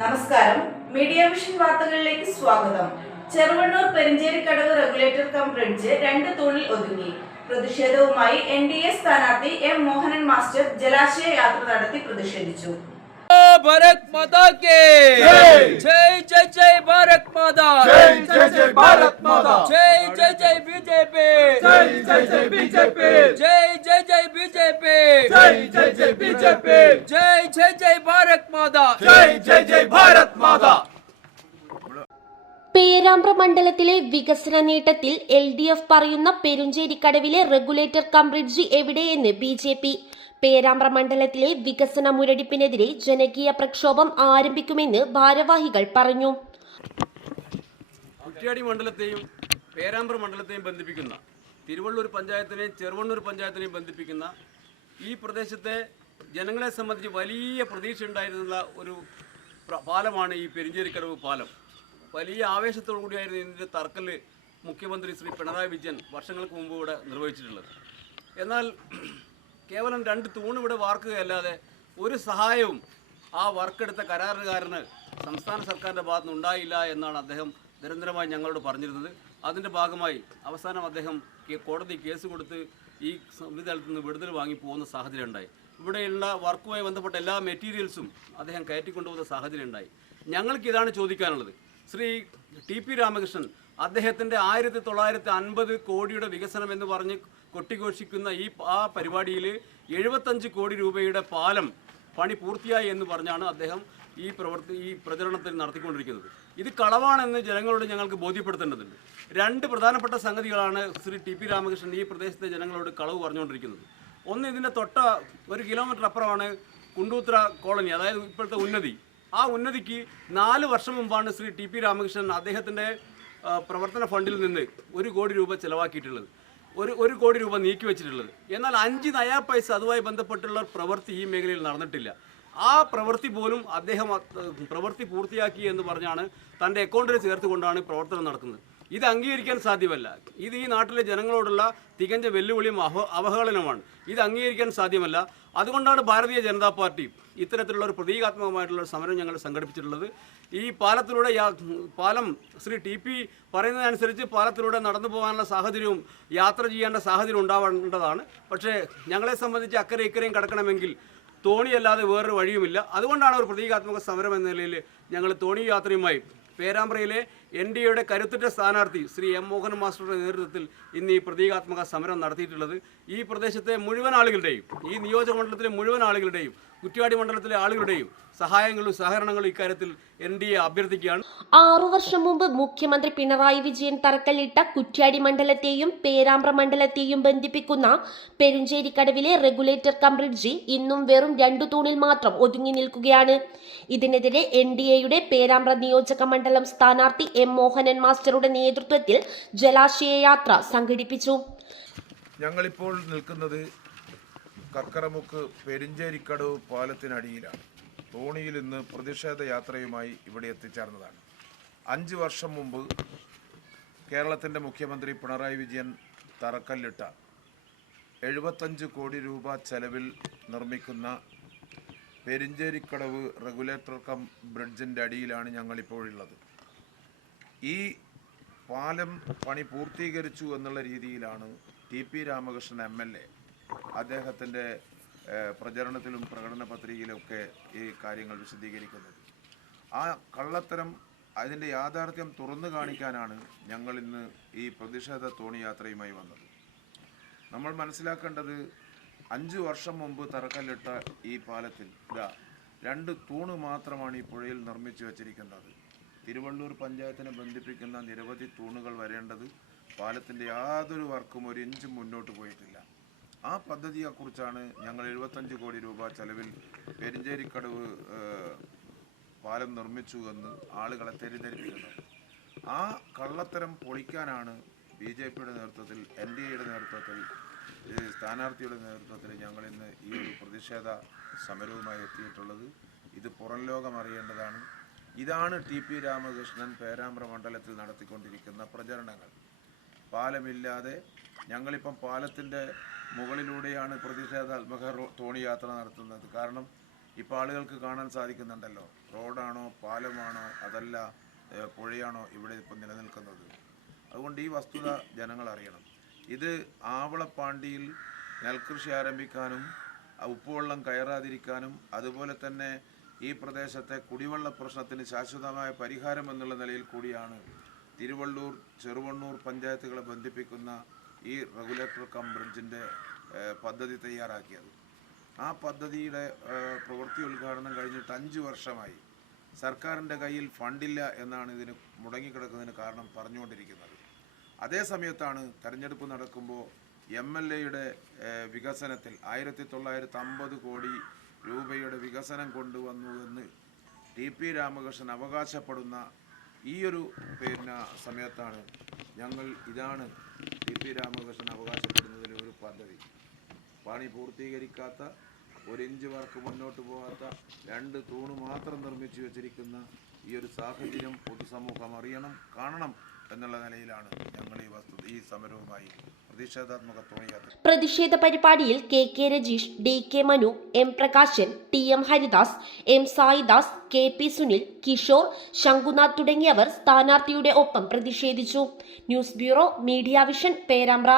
നമസ്കാരം. Media vision വാർത്തകളിലേക്ക് സ്വാഗതം. Cheruvannur Perincherikkadavu regulator cum bridge 2 തൂണിൽ ഒതുങ്ങി. പ്രതിഷേധവുമായി NDA സ്ഥാനാർത്ഥി M. മോഹനൻ മാസ്റ്റർ ജലാശയ യാത്ര നടത്തി പ്രതിഷേധിച്ചു. भारत माता के जय जय जय जय भारत माता जय जय जय भारत माता जय जय जय बीजेपी जय जय जय बीजेपी जय जय जय बीजेपी जय जय जय बीजेपी जय जय जय भारत माता जय जय जय भारत माता. പേരാമ്പ്ര മണ്ഡലത്തിലെ വികസന നേട്ടത്തിൽ LDF പറയുന്ന പെരുഞ്ചേരിക്കടവിലെ റെഗുലേറ്റർ കം ബ്രിഡ്ജ് എവിടെയെന്ന് BJP. പേരാമ്പ്ര മണ്ഡലത്തിലെ വികസന മുരടിപ്പിനെതിരെ ജനകീയ പ്രക്ഷോഭം ആരംഭിക്കുമെന്ന് ഭാരവാഹികൾ പറഞ്ഞു. കുറ്റ്യാടി മണ്ഡലത്തെയും പേരാമ്പ്ര മണ്ഡലത്തെയും ബന്ധിപ്പിക്കുന്ന തിരുവള്ളൂർ പഞ്ചായത്തിനെയും ചെറുവണ്ണൂർ പഞ്ചായത്തിനെയും ബന്ധിപ്പിക്കുന്ന ഈ പ്രദേശത്തെ ജനങ്ങളെ സംബന്ധിച്ച് വലിയ പ്രതീക്ഷ ഉണ്ടായിരുന്ന ഒരു പാലമാണ് ഈ പെരിഞ്ചേരിക്കടവ് പാലം. വലിയ ആവേശത്തോടു കൂടിയായിരുന്നു ഇതിൻ്റെ തറക്കല്ല് മുഖ്യമന്ത്രി ശ്രീ പിണറായി വിജയൻ വർഷങ്ങൾക്ക് മുമ്പ് ഇവിടെ നിർവഹിച്ചിട്ടുള്ളത്. എന്നാൽ കേവലം 2 തൂണ് ഇവിടെ വാർക്കുകയല്ലാതെ ഒരു സഹായവും ആ വർക്കെടുത്ത കരാറുകാരന് സംസ്ഥാന സർക്കാരിൻ്റെ ഭാഗത്തുനിന്ന് ഉണ്ടായില്ല എന്നാണ് അദ്ദേഹം നിരന്തരമായി ഞങ്ങളോട് പറഞ്ഞിരുന്നത്. അതിൻ്റെ ഭാഗമായി അവസാനം അദ്ദേഹം കോടതി കേസ് കൊടുത്ത് ഈ സംവിധാനത്തിൽ നിന്ന് വിടുതൽ വാങ്ങി പോകുന്ന സാഹചര്യം ഉണ്ടായി. ഇവിടെയുള്ള വർക്കുമായി ബന്ധപ്പെട്ട എല്ലാ മെറ്റീരിയൽസും അദ്ദേഹം കയറ്റിക്കൊണ്ടുപോകുന്ന സാഹചര്യം ഉണ്ടായി. ഞങ്ങൾക്കിതാണ് ചോദിക്കാനുള്ളത്. ശ്രീ TP രാമകൃഷ്ണൻ അദ്ദേഹത്തിൻ്റെ 1950 കോടിയുടെ വികസനം എന്ന് പറഞ്ഞ് കൊട്ടിഘോഷിക്കുന്ന ആ പരിപാടിയിൽ 75 കോടി രൂപയുടെ പാലം പണി പൂർത്തിയായി എന്ന് പറഞ്ഞാണ് അദ്ദേഹം ഈ പ്രചരണത്തിൽ നടത്തിക്കൊണ്ടിരിക്കുന്നത്. ഇത് കളവാണെന്ന് ജനങ്ങളോട് ഞങ്ങൾക്ക് ബോധ്യപ്പെടുത്തേണ്ടതുണ്ട്. 2 പ്രധാനപ്പെട്ട സംഗതികളാണ് ശ്രീ TP രാമകൃഷ്ണൻ ഈ പ്രദേശത്തെ ജനങ്ങളോട് കളവ് പറഞ്ഞുകൊണ്ടിരിക്കുന്നത്. ഒന്ന്, ഇതിൻ്റെ തൊട്ട 1 കിലോമീറ്റർ അപ്പുറമാണ് കുണ്ടൂത്ര കോളനി, അതായത് ഇപ്പോഴത്തെ ഉന്നതി. ആ ഉന്നതിക്ക് 4 വർഷം മുമ്പാണ് ശ്രീ TP രാമകൃഷ്ണൻ അദ്ദേഹത്തിൻ്റെ പ്രവർത്തന ഫണ്ടിൽ നിന്ന് 1 കോടി രൂപ ചിലവാക്കിയിട്ടുള്ളത്, 1 കോടി രൂപ നീക്കി വെച്ചിട്ടുള്ളത്. എന്നാൽ 5 നയാ പൈസ അതുമായി ബന്ധപ്പെട്ടുള്ള പ്രവൃത്തി ഈ മേഖലയിൽ നടന്നിട്ടില്ല. ആ പ്രവൃത്തി പോലും അദ്ദേഹം പ്രവൃത്തി പൂർത്തിയാക്കി എന്ന് പറഞ്ഞാണ് തൻ്റെ അക്കൗണ്ടിൽ ചേർത്തുകൊണ്ടാണ് പ്രവർത്തനം നടക്കുന്നത്. ഇത് അംഗീകരിക്കാൻ സാധ്യമല്ല. ഇത് ഈ നാട്ടിലെ ജനങ്ങളോടുള്ള തികഞ്ഞ വെല്ലുവിളിയും അവഹേളനമാണ്. ഇത് അംഗീകരിക്കാൻ സാധ്യമല്ല. അതുകൊണ്ടാണ് ഭാരതീയ ജനതാ പാർട്ടി ഇത്തരത്തിലുള്ള ഒരു പ്രതീകാത്മകമായിട്ടുള്ള സമരം ഞങ്ങൾ സംഘടിപ്പിച്ചിട്ടുള്ളത്. ഈ പാലം ശ്രീ TP പറയുന്നതനുസരിച്ച് പാലത്തിലൂടെ നടന്നു പോകാനുള്ള സാഹചര്യവും യാത്ര ചെയ്യേണ്ട സാഹചര്യം ഉണ്ടാവേണ്ടതാണ്. പക്ഷേ ഞങ്ങളെ സംബന്ധിച്ച് അക്കരെ ഇക്കരയും കടക്കണമെങ്കിൽ തോണിയല്ലാതെ വേറൊരു വഴിയുമില്ല. അതുകൊണ്ടാണ് ഒരു പ്രതീകാത്മക സമരം എന്ന നിലയിൽ ഞങ്ങൾ തോണി യാത്രയുമായി പേരാമ്പ്രയിലെ NDAയുടെ കരുത്തുറ്റ സ്ഥാനാർത്ഥി ശ്രീ M. മോഹനൻ മാസ്റ്ററുടെ നേതൃത്വത്തിൽ ഇന്ന് ഈ പ്രതീകാത്മക സമരം നടത്തിയിട്ടുള്ളത്. ഈ പ്രദേശത്തെ മുഴുവൻ ആളുകളുടെയും, ഈ നിയോജക മണ്ഡലത്തിലെ മുഴുവൻ ആളുകളുടെയും, കുറ്റ്യാടി മണ്ഡലത്തിലെ ആളുകളുടെയും സഹായങ്ങളും സഹകരണങ്ങളും ഇക്കാര്യത്തിൽ NDA അഭ്യർത്ഥിക്കുകയാണ്. 6 വർഷം മുമ്പ് മുഖ്യമന്ത്രി പിണറായി വിജയൻ തറക്കല്ലിട്ട കുറ്റ്യാടി മണ്ഡലത്തെയും പേരാമ്പ്ര മണ്ഡലത്തെയും ബന്ധിപ്പിക്കുന്ന പെരുഞ്ചേരിക്കടവിലെ റെഗുലേറ്റർ കം ബ്രിഡ്ജ് ഇന്നും വെറും 2 തൂണിൽ മാത്രം ഒതുങ്ങി നിൽക്കുകയാണ്. ഇതിനെതിരെ NDAയുടെ പേരാമ്പ്ര നിയോജക മണ്ഡലം സ്ഥാനാർത്ഥി M. മോഹനൻ മാസ്റ്ററുടെ നേതൃത്വത്തിൽ ജലാശയ യാത്ര സംഘടിപ്പിച്ചു. ഞങ്ങളിപ്പോൾ നിൽക്കുന്നത് കക്കറമുക്ക് പെരിഞ്ചേരിക്കടവ് പാലത്തിനടിയിലാണ്. തോണിയിൽ ഇന്ന് പ്രതിഷേധ യാത്രയുമായി ഇവിടെ എത്തിച്ചേർന്നതാണ്. 5 വർഷം മുമ്പ് കേരളത്തിൻ്റെ മുഖ്യമന്ത്രി പിണറായി വിജയൻ തറക്കല്ലിട്ട 75 കോടി രൂപ ചെലവിൽ നിർമ്മിക്കുന്ന പെരിഞ്ചേരിക്കടവ് റെഗുലേറ്റർ കം ബ്രിഡ്ജിൻ്റെ അടിയിലാണ് ഞങ്ങളിപ്പോഴുള്ളത്. ഈ പാലം പണി പൂർത്തീകരിച്ചു എന്നുള്ള രീതിയിലാണ് TP രാമകൃഷ്ണൻ MLA അദ്ദേഹത്തിൻ്റെ പ്രചരണത്തിലും പ്രകടന പത്രികയിലുമൊക്കെ ഈ കാര്യങ്ങൾ വിശദീകരിക്കുന്നത്. ആ കള്ളത്തരം, അതിൻ്റെ യാഥാർത്ഥ്യം തുറന്നു കാണിക്കാനാണ് ഞങ്ങൾ ഇന്ന് ഈ പ്രതിഷേധ തോണി യാത്രയുമായി വന്നത്. നമ്മൾ മനസ്സിലാക്കേണ്ടത് 5 വർഷം മുമ്പ് തറക്കല്ലിട്ട ഈ പാലത്തിൽ 2 തൂണ് മാത്രമാണ് ഈ പുഴയിൽ നിർമ്മിച്ചു വച്ചിരിക്കുന്നത്. തിരുവള്ളൂർ പഞ്ചായത്തിനെ ബന്ധിപ്പിക്കുന്ന നിരവധി തൂണുകൾ വരേണ്ടത് പാലത്തിൻ്റെ യാതൊരു വർക്കും 1 ഇഞ്ച് മുന്നോട്ട് പോയിട്ടില്ല. ആ പദ്ധതിയെക്കുറിച്ചാണ് ഞങ്ങൾ 75 കോടി രൂപ ചെലവിൽ പെരിഞ്ചേരിക്കടവ് പാലം നിർമ്മിച്ചു എന്ന് ആളുകളെ തെറ്റിദ്ധരിപ്പിക്കുന്നത്. ആ കള്ളത്തരം പൊളിക്കാനാണ് BJPയുടെ നേതൃത്വത്തിൽ, NDAയുടെ നേതൃത്വത്തിൽ, സ്ഥാനാർത്ഥിയുടെ നേതൃത്വത്തിൽ ഞങ്ങൾ ഇന്ന് ഈ ഒരു പ്രതിഷേധ സമരവുമായി എത്തിയിട്ടുള്ളത്. ഇത് പുറം ലോകം അറിയേണ്ടതാണ്. ഇതാണ് TP രാമകൃഷ്ണൻ പേരാമ്പ്ര മണ്ഡലത്തിൽ നടത്തിക്കൊണ്ടിരിക്കുന്ന പ്രചരണങ്ങൾ. പാലമില്ലാതെ ഞങ്ങളിപ്പം പാലത്തിൻ്റെ മുകളിലൂടെയാണ് പ്രതിഷേധാത്മക തോണി യാത്ര നടത്തുന്നത്. കാരണം ഇപ്പോൾ ആളുകൾക്ക് കാണാൻ സാധിക്കുന്നുണ്ടല്ലോ, റോഡാണോ പാലമാണോ അതല്ല പുഴയാണോ ഇവിടെ ഇപ്പം നിലനിൽക്കുന്നത്. അതുകൊണ്ട് ഈ വസ്തുത ജനങ്ങൾ അറിയണം. ഇത് ആവളപ്പാണ്ടിയിൽ നെൽകൃഷി ആരംഭിക്കാനും ഉപ്പുവെള്ളം കയറാതിരിക്കാനും അതുപോലെ തന്നെ ഈ പ്രദേശത്തെ കുടിവെള്ള പ്രശ്നത്തിന് ശാശ്വതമായ പരിഹാരം എന്നുള്ള നിലയിൽ കൂടിയാണ് തിരുവള്ളൂർ, ചെറുവണ്ണൂർ പഞ്ചായത്തുകളെ ബന്ധിപ്പിക്കുന്ന ഈ റെഗുലേറ്റർ കം ബ്രിഡ്ജിൻ്റെ പദ്ധതി തയ്യാറാക്കിയത്. ആ പദ്ധതിയുടെ പ്രവൃത്തി ഉദ്ഘാടനം കഴിഞ്ഞിട്ട് 5 വർഷമായി. സർക്കാരിൻ്റെ കയ്യിൽ ഫണ്ടില്ല എന്നാണ് ഇതിന് മുടങ്ങിക്കിടക്കുന്നതിന് കാരണം പറഞ്ഞുകൊണ്ടിരിക്കുന്നത്. അതേ സമയത്താണ് തെരഞ്ഞെടുപ്പ് നടക്കുമ്പോൾ MLAയുടെ വികസനത്തിൽ 1950 കോടി രൂപയുടെ വികസനം കൊണ്ടുവന്നു എന്ന് TP രാമകൃഷ്ണൻ അവകാശപ്പെടുന്ന ഈ ഒരു സമയത്താണ് ഞങ്ങൾ ഇതാണ് TP രാമകൃഷ്ണൻ അവകാശപ്പെടുന്നതിലെ ഒരു പദ്ധതി, പണി പൂർത്തീകരിക്കാത്ത 1 ഇഞ്ച് വർക്ക് മുന്നോട്ട് പോകാത്ത 2 തൂണ് മാത്രം നിർമ്മിച്ചു വെച്ചിരിക്കുന്ന ഈ ഒരു സാഹചര്യം പൊതുസമൂഹം അറിയണം, കാണണം എന്നുള്ള നിലയിലാണ് ഞങ്ങൾ ഈ സമരവുമായി പ്രതിഷേധാത്മക തോണിയാത്ര. പ്രതിഷേധ പരിപാടിയിൽ KK Rajeesh, DK Manu, M Prakashan, TM Haridas, M Saidas, KP Sunil, Kishore, ശംഖുനാഥ് തുടങ്ങിയവർ സ്ഥാനാർത്ഥിയുടെ ഒപ്പം പ്രതിഷേധിച്ചു. News bureau, media vision, Perambra.